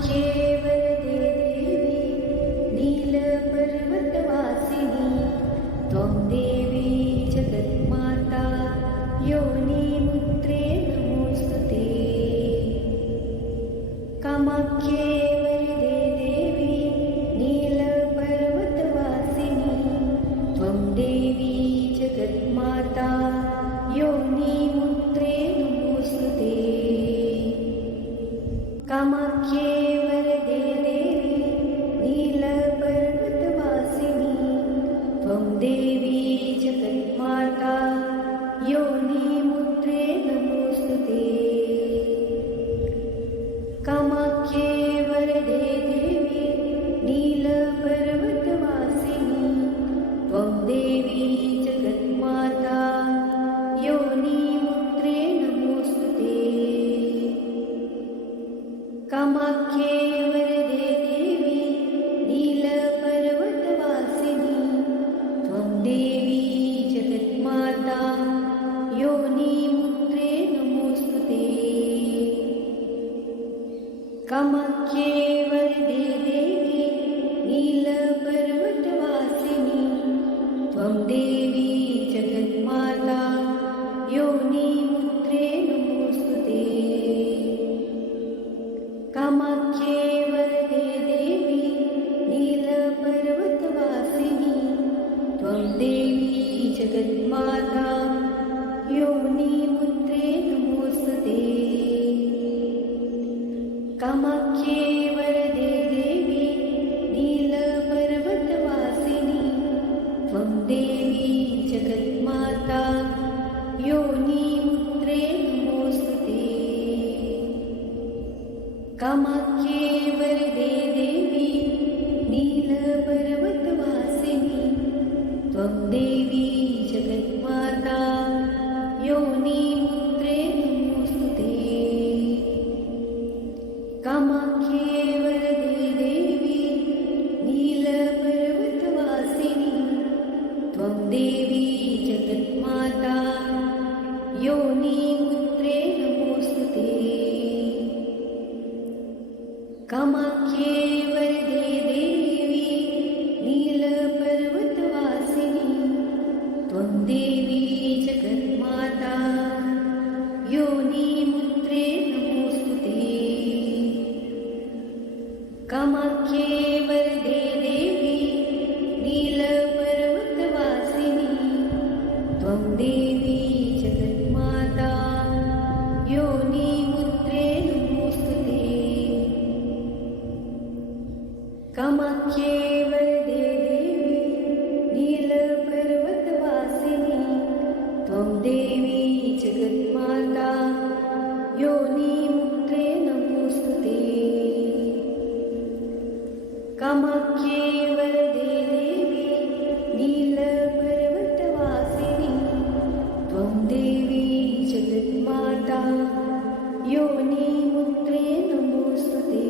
कामाख्ये वरदे देवी नीलपर्वतवासिनी त्वं देवी जगन्माता योनिमुद्रे नमोऽस्तुते। कामाख्ये वरदे देवी नीलपर्वतवासिनी त्वं देवी जगन्माता योनिमुद्रे नमोऽस्तुते। कामाख्ये वरदे देवी नीलपर्वतवासिनी त्वं देवी जगन्माता योनिमुद्रे नमोऽस्तुते। कामाख्ये वरदे देवी नीलपर्वतवासिनी त्वं देवी जगन्माता योनिमुद्रे नमोऽस्तुते। कामाख्ये वरदे देवी नीलपर्वतवासिनी त्वं देवी जगन्माता योनिमुद्रे नमोऽस्तुते। कामाख्ये वरदे देवी नीलपर्वतवासिनी त्वं देवी जगन्माता योनिमुद्रे नमोऽस्तुते। कामाख्ये वरदे देवी नीलपर्वतवासिनी त्वं देवी जगन्माता योनिमुद्रे नमोऽस्तुते। कामाख्ये वरदे देवी नीलपर्वतवासिनी त्वं देवी जगन्माता योनिमुद्रे नमोऽस्तुते। कामाख्ये वरदे देवी नीलपर्वतवासिनी त्वं देवी जगन्माता योनिमुद्रे नमोऽस्तुते। कामाख्ये वरदे देवी नीलपर्वतवासिनी त्वं देवी जगन्माता योनिमुद्रे नमोऽस्तुते। कामाख्ये वरदे देवी नीलपर्वतवासिनी त्वं देवी जगन्माता योनिमुद्रे नमोऽस्तुते। कामाख्ये वरदे देवी नीलपर्वतवासिनी त्वं देवी जगन्माता योनिमुद्रे नमोऽस्तुते। कामाख्ये वरदे देवी नीलपर्वतवासिनी त्वं देवी जगन्माता योनिमुद्रे नमोऽस्तुते। कामाख्ये वरदे देवी नीलपर्वतवासिनी त्वं देवी जगन्माता योनिमुद्रे नमोऽस्तुते।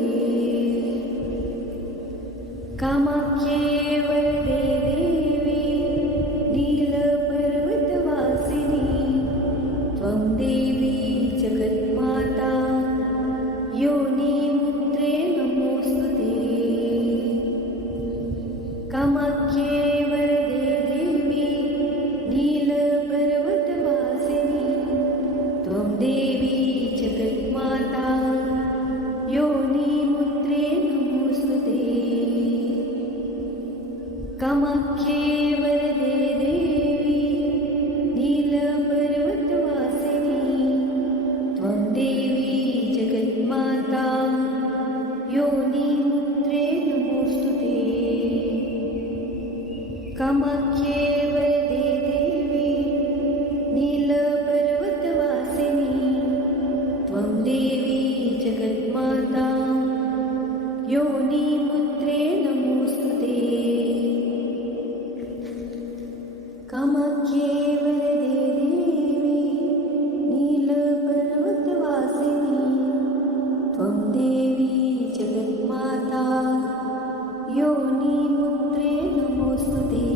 कामाख्ये वरदे देवी नीलपर्वतवासिनी त्वं देवी जगन्माता योनिमुद्रे नमोऽस्तुते। कामाख्ये वरदे देवी नीलपर्वतवासिनी त्वं देवी जगन्माता योनिमुद्रे नमोऽस्तुते। कामाख्ये वरदे देवी नीलपर्वतवासिनी त्वं देवी जगन्माता योनिमुद्रे नमोऽस्तुते। कामाख्ये वरदे देवी नीलपर्वतवासिनी त्वं देवी जगन्माता योनिमुद्रे नमोऽस्तुते। कामाख्ये वरदे देवी नीलपर्वतवासिनी त्वं देवी जगन्माता योनिमुद्रे नमोऽस्तुते।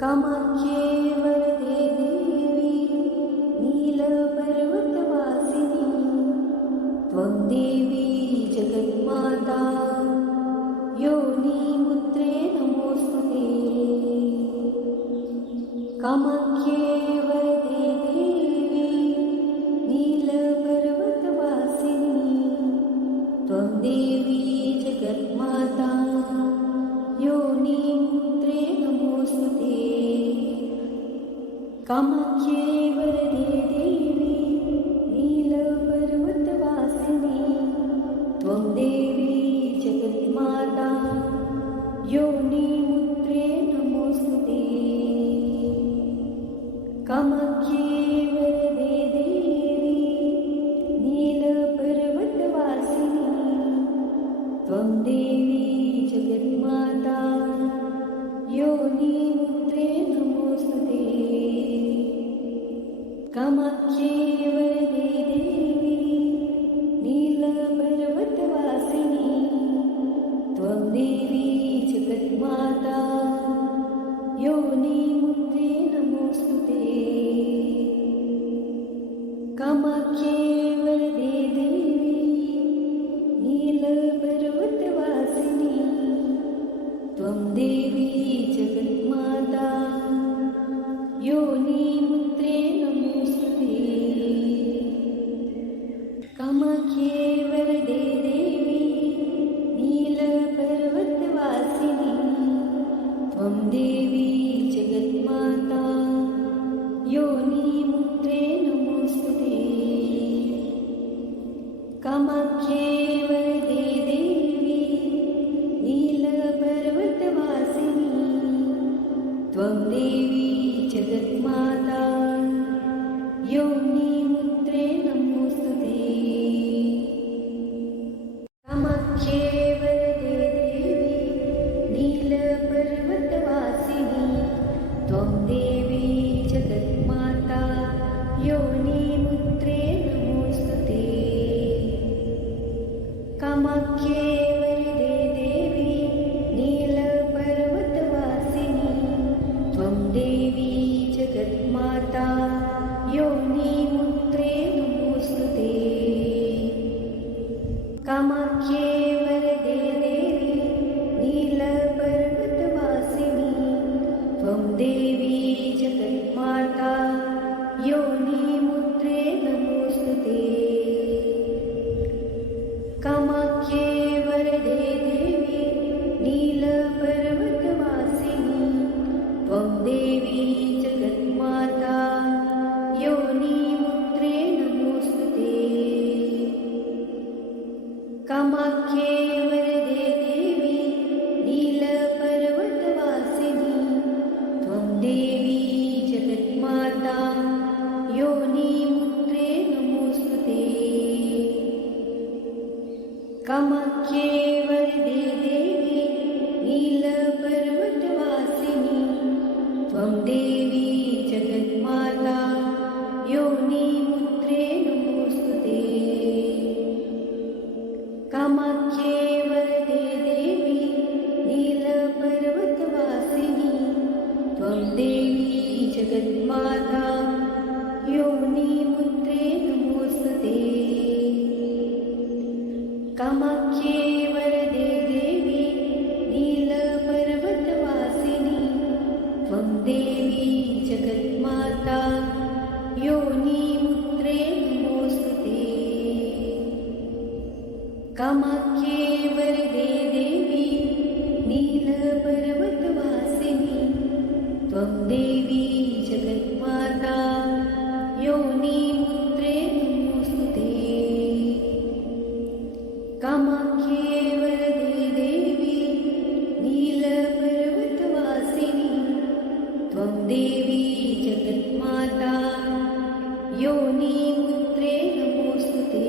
कामाख्ये वरदे देवी नीलपर्वतवासिनी त्वं त्वं देवी जगन्माता योनिमुद्रे नमोऽस्तु ते कामाख्ये वरदे देवी नीलपर्वतवासिनी त्वं देवी जगन्माता योनिमुद्रे नमोऽस्तु ते कामाख्ये वरदे देवी नीलपर्वतवासिनी त्वं देवी जगन्माता योनिमुद्रे नमोऽस्तु ते कामाख्ये वरदे देवी नीलपर्वतवासिनी त्वं देवी जगन्माता योनिमुद्रे नमोऽस्तु ते कामाख्ये वरदे देवी नीलपर्वतवासिनी त्वं देवी जगन्माता योनिमुद्रे नमोऽस्तु ते कामाख्ये वरदे देवी नीलपर्वतवासिनी त्वं देवी जगन्माता योनिमुद्रे नमोऽस्तु ते कामाख्ये वरदे देवी नीलपर्वतवासिनी त्वं देवी जगन्माता योनिमुद्रे नमोऽस्तु ते कामाख्ये वरदे देवी नीलपर्वतवासिनी त्वं देवी जगन्माता योनिमुद्रे नमोऽस्तु ते कामाख्ये वरदे देवी नीलपर्वतवासिनी त्वं देवी जगन्माता योनिमुद्रे नमोऽस्तु ते कामाख्ये वरदे देवी नीलपर्वतवासिनी त्वं देवी जगन्माता योनिमुद्रे नमोऽस्तु ते कामाख्ये वरदे देवी नीलपर्वतवासिनी त्वं देवी जगन्माता योनिमुद्रे नमोऽस्तु ते कामाख्ये वरदे देवी नीलपर्वतवासिनी त्वं देवी जगन्माता योनिमुद्रे नमोऽस्तु ते कामाख्ये वरदे देवी नीलपर्वतवासिनी त्वं देवी जगन्माता योनिमुद्रे नमोऽस्तु ते कामाख्ये वरदे देवी नीलपर्वतवासिनी त्वं देवी जगन्माता योनिमुद्रे नमोऽस्तु ते कामाख्ये वरदे देवी नीलपर्वतवासिनी त्वं देवी जगन्माता योनिमुद्रे नमोऽस्तु ते कामाख्ये वरदे देवी नीलपर्वतवासिनी त्वं देवी जगन्माता योनिमुद्रे नमोऽस्तु ते कामाख्ये वरदे देवी नीलपर्वतवासिनी त्वं देवी जगन्माता योनिमुद्रे नमोऽस्तु ते कामाख्ये वरदे देवी नीलपर्वतवासिनी त्वं देवी जगन्माता योनिमुद्रे नमोऽस्तु ते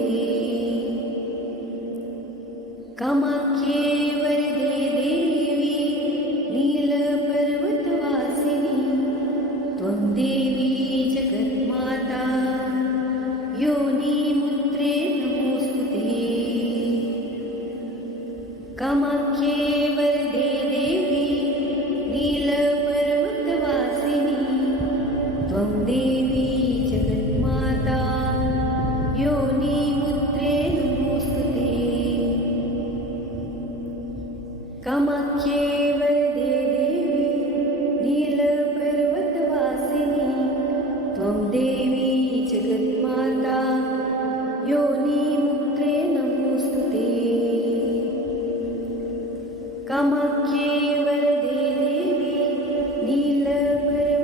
कामाख्ये वरदे देवी नीलपर्वतवासिनी त्वं देवी जगन्माता योनिमुद्रे नमोऽस्तु ते कामाख्ये वरदे देवी नीलपर्वतवासिनी त्वं देवी जगन्माता योनिमुद्रे नमोऽस्तु योनिमुद्रे नमोऽस्तु ते। कामाख्ये वरदे देवी नीलपर्वतवासिनि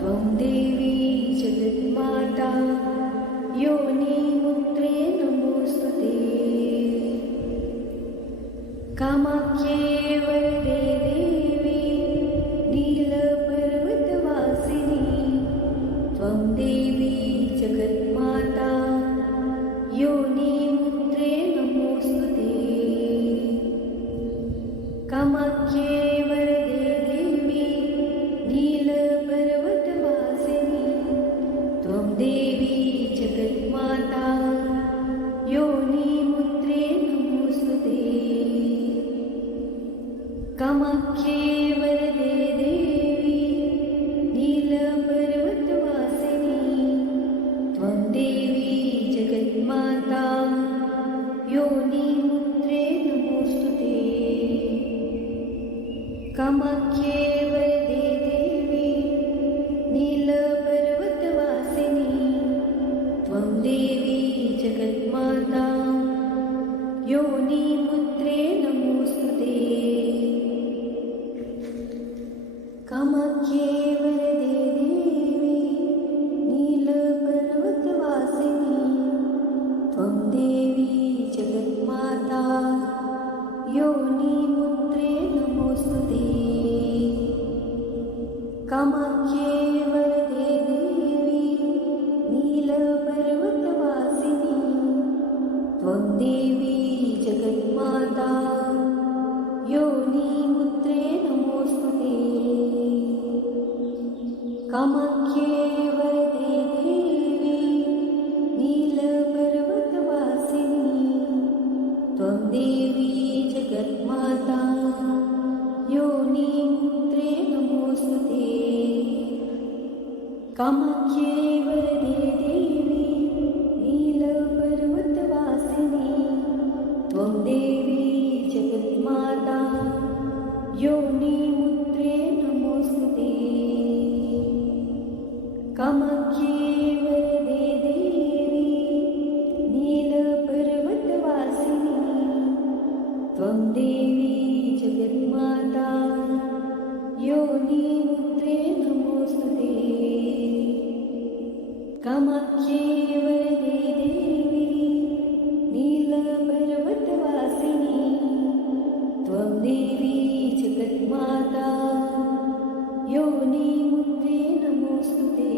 त्वं देवी जगन्माता योनिमुद्रे नमोऽस्तु ते। कामाख्ये वरदे देवी नीलपर्वतवासिनि त्वं देवी जगन्माता योनिमुद्रे नमोऽस्तु ते। कामाख्ये वरदे देवी नीलपर्वतवासिनि त्वं देवी जगन्माता योनिमुद्रे नमोऽस्तु ते। कामाख्ये वरदे देवी नीलपर्वतवासिनि त्वं देवी जगन्माता योनिमुद्रे नमोऽस्तु ते। कामाख्ये वरदे देवी नीलपर्वतवासिनि त्वं देवी जगन्माता योनिमुद्रे नमोऽस्तु ते। कामाख्ये वरदे देवी नीलपर्वतवासिनि त्वं देवी जगन्माता योनिमुद्रे नमोऽस्तु ते। कामाख्ये वरदे देवी नीलपर्वतवासिनि त्वं देवी जगन्माता योनिमुद्रे नमोऽस्तु ते। कामाख्ये वरदे देवी नीलपर्वतवासिनि त्वं देवी जगन्माता योनिमुद्रे नमोऽस्तु ते। कामाख्ये वरदे देवी नीलपर्वतवासिनि त्वं देवी जगन्माता योनिमुद्रे नमोऽस्तु ते। कामाख्ये वरदे देवी नीलपर्वतवासिनि त्वं देवी जगन्माता योनिमुद्रे नमोऽस्तु ते। कामाख्ये वरदे देवी नीलपर्वतवासिनि त्वं देवी जगन्माता योनिमुद्रे नमोऽस्तु ते।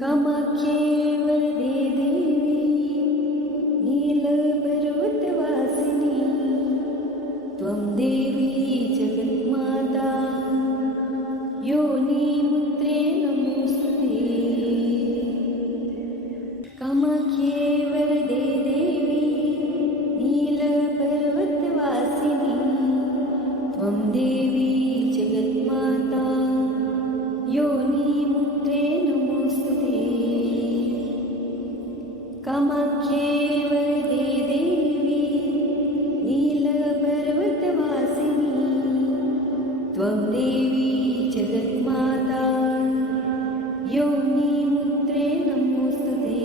कामाख्ये वरदे देवी नीलपर्वतवासिनि त्वं देवी जगन्माता योनिमुद्रे नमोऽस्तु ते। कामाख्ये वरदे देवी नीलपर्वतवासिनि त्वं देवी जगन्माता योनिमुद्रे नमोऽस्तु ते। कामाख्ये वरदे देवी नीलपर्वतवासिनि त्वं देवी जगन्माता योनिमुद्रे नमोऽस्तु ते।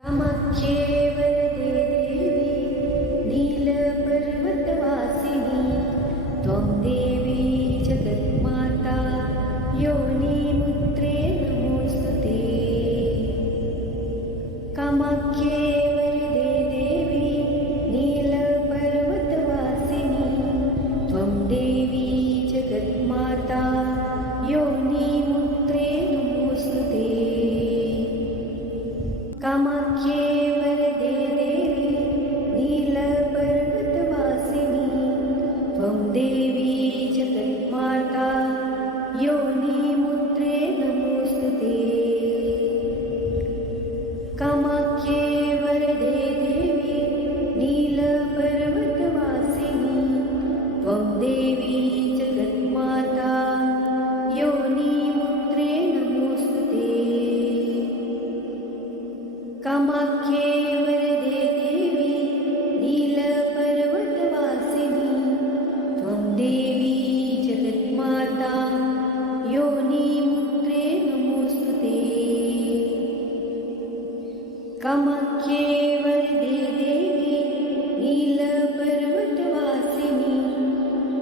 कामाख्ये वरदे देवी नीलपर्वतवासिनि त्वं देवी जगन्माता योनिमुद्रे नमोऽस्तु ते। कामाख्ये वरदे देवी नीलपर्वतवासिनि त्वं देवी जगन्माता योनिमुद्रे नमोऽस्तु ते। कामाख्ये वरदे देवी नीलपर्वतवासिनि त्वं देवी जगन्माता योनिमुद्रे नमोऽस्तु ते। कामाख्ये वरदे देवी नीलपर्वतवासिनि त्वं देवी जगन्माता योनिमुद्रे नमोऽस्तु ते। कामाख्ये वरदे देवी नीलपर्वतवासिनि त्वं देवी जगन्माता योनिमुद्रे नमोऽस्तु कामाख्ये वरदे देवी नीलपर्वतवासिनी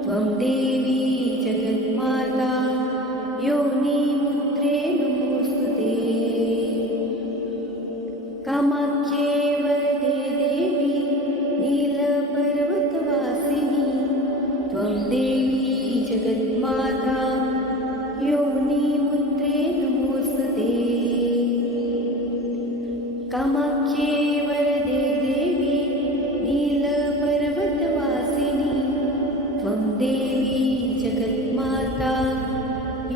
त्वं देवी जगन्माता योनिमुद्रे नमोऽस्तुते कामाख्ये वरदे देवी नीलपर्वतवासिनी त्वं देवी जगन्माता योनिमुद्रे नमोऽस्तुते कामाख्ये वरदे देवी नीलपर्वतवासिनी त्वं देवी जगन्माता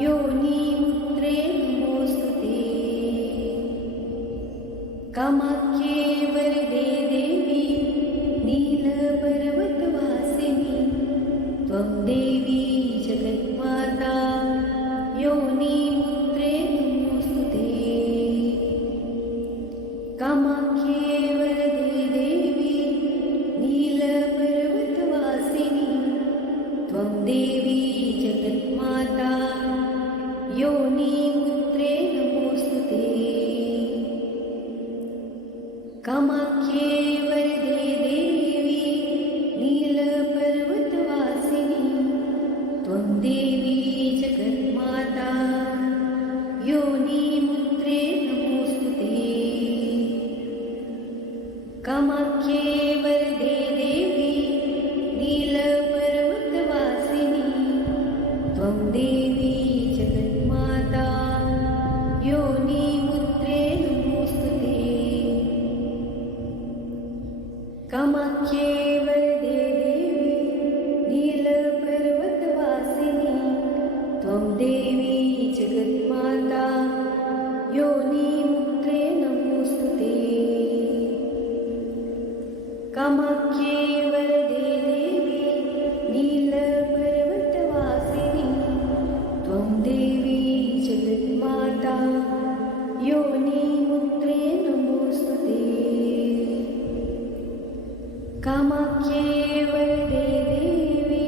योनिमुद्रे नमोऽस्तुते कामाख्ये वरदे देवी नीलपर्वतवासिनी त्वं देवी जगन्माता योनिमुद्रे नमोऽस्तुते कामाख्ये वरदे देवी नीलपर्वतवासिनी त्वं देवी जगन्माता योनिमुद्रे नमोऽस्तुते कामाख्ये वरदे देवी नीलपर्वतवासिनी त्वं देवी जगन्माता योनिमुद्रे नमोऽस्तुते कामाख्ये वरदे देवी नीलपर्वतवासिनी त्वं देवी जगन्माता योनिमुद्रे नमोऽस्तुते कामाख्ये वरदे देवी नीलपर्वतवासिनी त्वं देवी जगन्माता योनिमुद्रे नमोऽस्तुते कामाख्ये वरदे देवी नीलपर्वतवासिनी त्वं देवी जगन्माता योनिमुद्रे नमोऽस्तुते कामाख्ये वरदे देवी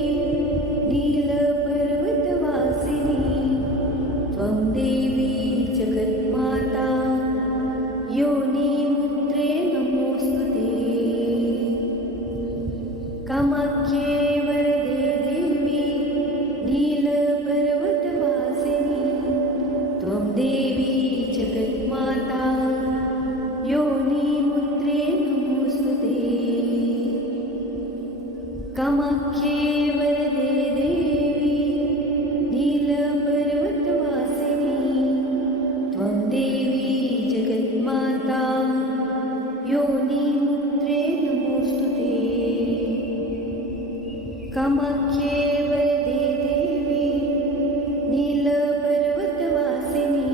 नीलपर्वतवासिनी त्वं देवी जगन्माता योनिमुद्रे नमोऽस्तुते कामाख्ये वरदे देवी नीलपर्वतवासिनी त्वं देवी जगन्माता योनिमुद्रे नमोऽस्तुते कामाख्ये वरदे देवी नीलपर्वतवासिनी त्वं देवी जगन्माता योनिमुद्रे नमोऽस्तुते कामाख्ये वरदे देवी नीलपर्वतवासिनी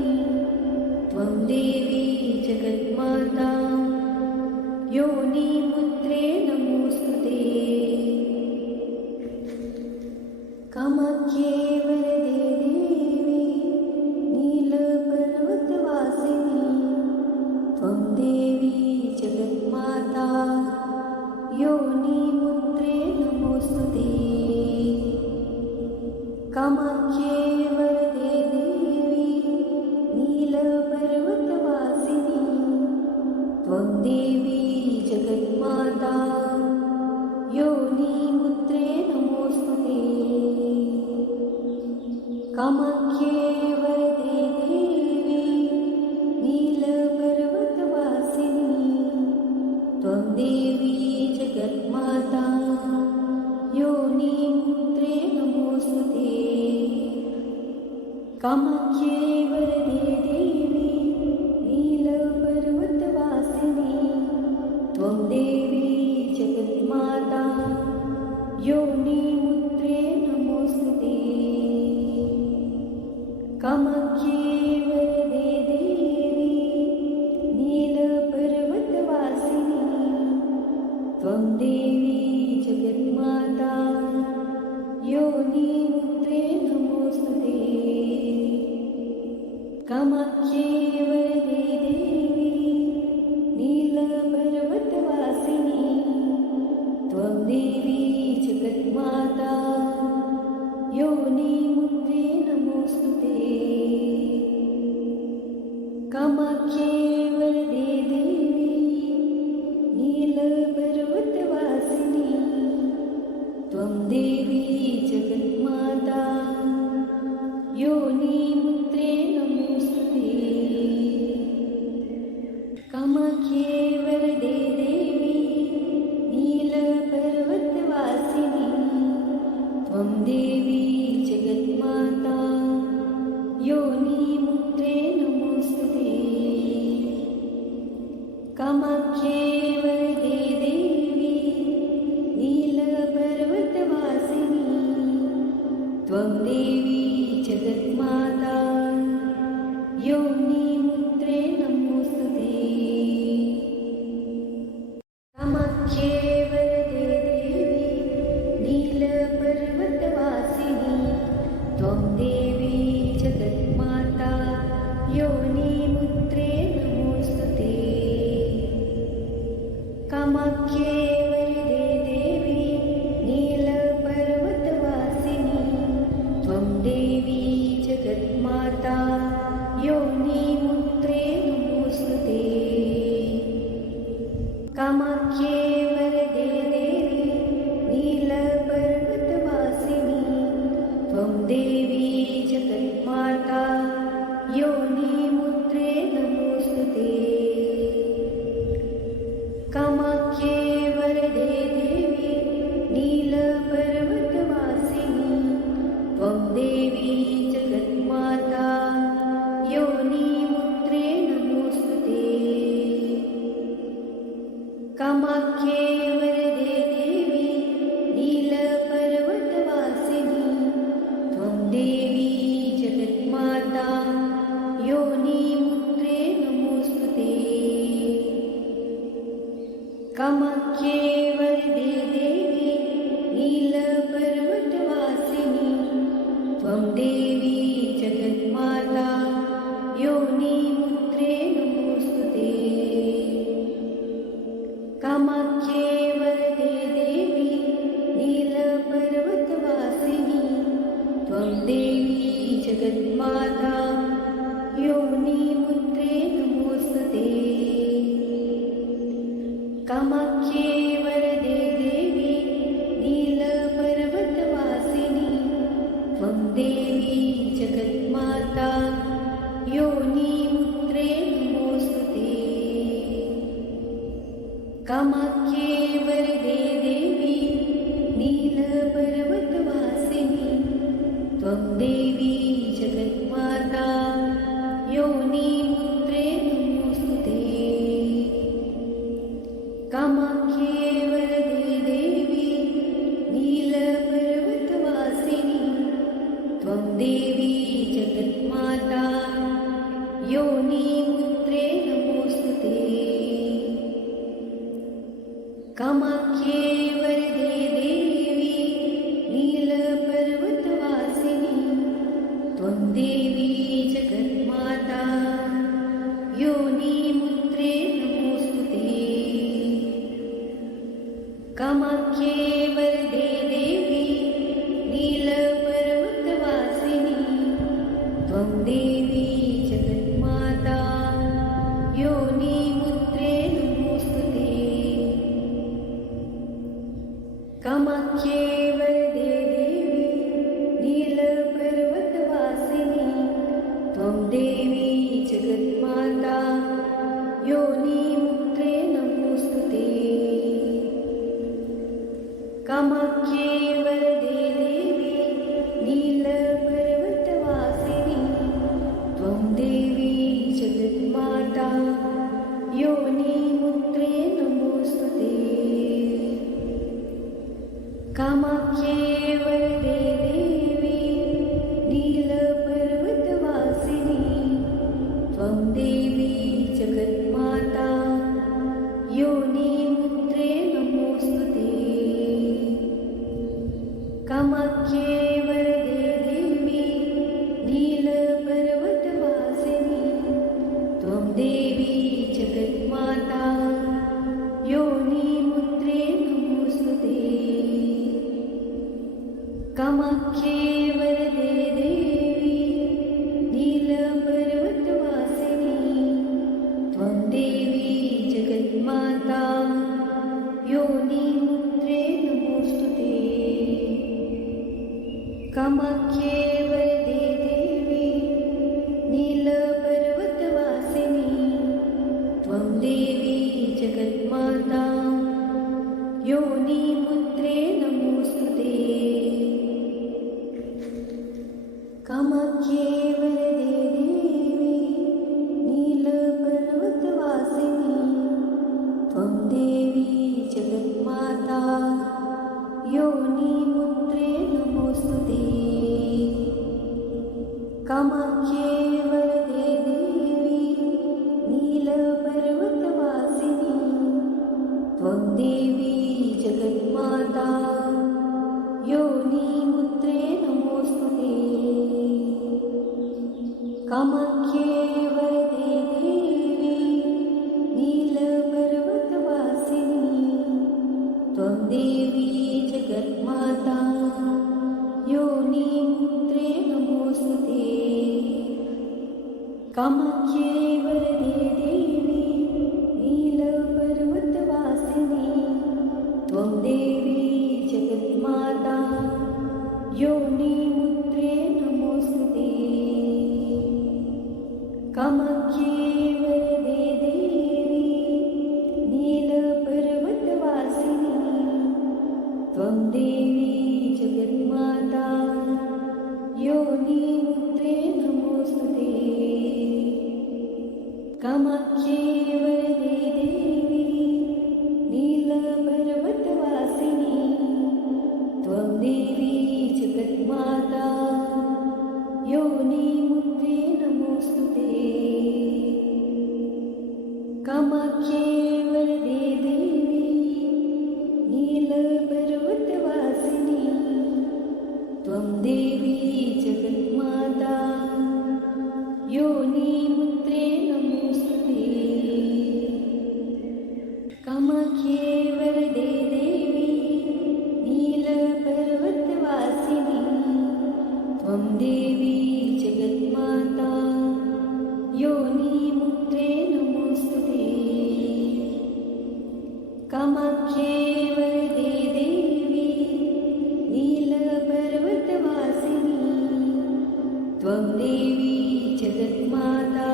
त्वं देवी जगन्माता योनिमुद्रे नमोऽस्तुते कामाख्ये वरदे देवी नीलपर्वतवासिनी त्वं देवी जगन्माता योनिमुद्रे नमोऽस्तुते कामाख्ये वरदे देवी नीलपर्वतवासिनी त्वं देवी जगन्माता योनिमुद्रे नमोऽस्तुते कामाख्ये वरदे देवी नीलपर्वतवासिनी त्वं देवी जगन्माता योनिमुद्रे नमोऽस्तुते कामाख्ये वरदे देवी नीलपर्वतवासिनी त्वं देवी जगन्माता योनिमुद्रे नमोऽस्तुते कामाख्ये वरदे देवी नीलपर्वतवासिनी त्वं देवी जगन्माता योनिमुद्रे नमोऽस्तुते कामाख्ये वरदे देवी नीलपर्वतवासिनी त्वं देवी जगन्माता योनिमुद्रे नमोऽस्तुते कामाख्ये वरदे देवी त्वं देवी जगन्माता योनिमुद्रे नमोऽस्तुते कामाख्ये वरदे देवी नीलपर्वतवासिनी त्वं देवी जगन्माता योनिमुद्रे नमोऽस्तुते कामाख्ये वरदे देवी नीलपर्वतवासिनी त्वं देवी जगन्माता योनिमुद्रे नमोऽस्तुते कामाख्ये वरदे देवी नीलपर्वतवासिनी त्वं देवी जगन्माता योनिमुद्रे नमोऽस्तुते कामाख्ये वरदे देवी नीलपर्वतवासिनी त्वं देवी जगन्माता योनिमुद्रे नमोऽस्तुते कामाख्ये वरदे देवी नीलपर्वतवासिनी त्वं देवी जगन्माता योनिमुद्रे नमोऽस्तुते कामाख्ये वरदे देवी नीलपर्वतवासिनी त्वं देवी जगन्माता योनिमुद्रे नमोऽस्तुते कामाख्ये वरदे देवी नीलपर्वतवासिनी त्वं देवी जगन्माता योनिमुद्रे नमोऽस्तुते कामाख्ये वरदे देवी नीलपर्वतवासिनी त्वं देवी जगन्माता योनिमुद्रे नमोऽस्तुते कामाख्ये वरदे देवी नीलपर्वतवासिनी त्वं देवी जगन्माता योनिमुद्रे नमोऽस्तुते कामाख्ये वरदे देवी नीलपर्वतवासिनी त्वं देवी जगन्माता योनिमुद्रे नमोऽस्तुते कामाख्ये वरदे देवी नीलपर्वतवासिनी त्वं देवी जगन्माता योनिमुद्रे नमोऽस्तुते कामाख्ये वरदे देवी नीलपर्वतवासिनी त्वं देवी जगन्माता योनिमुद्रे नमोऽस्तुते कामाख्ये वरदे देवी नीलपर्वतवासिनी त्वं देवी जगन्माता योनिमुद्रे नमोऽस्तुते कामाख्ये वरदे देवी नीलपर्वतवासिनी त्वं देवी जगन्माता योनिमुद्रे नमोऽस्तुते कामाख्ये वरदे देवी नीलपर्वतवासिनी त्वं देवी जगन्माता योनिमुद्रे नमोऽस्तुते कामाख्ये वरदे देवी नीलपर्वतवासिनी त्वं देवी जगन्माता योनिमुद्रे नमोऽस्तुते कामाख्ये वरदे देवी नीलपर्वतवासिनी त्वं देवी जगन्माता योनिमुद्रे नमोऽस्तुते कामाख्ये वरदे देवी नीलपर्वतवासिनी त्वं देवी जगन्माता योनिमुद्रे नमोऽस्तुते कामाख्ये वरदे देवी नीलपर्वतवासिनी त्वं देवी जगन्माता योनिमुद्रे त्वं देवी जगन्माता योनिमुद्रे नमोऽस्तु ते कामाख्ये वरदे देवी नीलपर्वतवासिनी त्वं देवी जगन्माता योनिमुद्रे नमोऽस्तु ते कामाख्ये वरदे देवी नीलपर्वतवासिनी त्वं देवी जगन्माता योनिमुद्रे नमोऽस्तु ते कामाख्ये वरदे देवी नीलपर्वतवासिनी त्वं देवी जगन्माता योनिमुद्रे नमोऽस्तु ते कामाख्ये वरदे देवी नीलपर्वतवासिनी त्वं देवी जगन्माता योनिमुद्रे नमोऽस्तु ते कामाख्ये वरदे देवी नीलपर्वतवासिनी त्वं देवी जगन्माता योनिमुद्रे नमोऽस्तु ते कामाख्ये वरदे देवी नीलपर्वतवासिनी त्वं देवी जगन्माता योनिमुद्रे नमोऽस्तु ते कामाख्ये वरदे देवी नीलपर्वतवासिनी त्वं देवी जगन्माता योनिमुद्रे नमोऽस्तु ते कामाख्ये वरदे देवी नीलपर्वतवासिनी त्वं देवी जगन्माता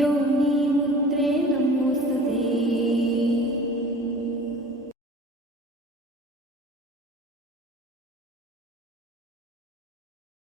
योनिमुद्रे नमोऽस्तु ते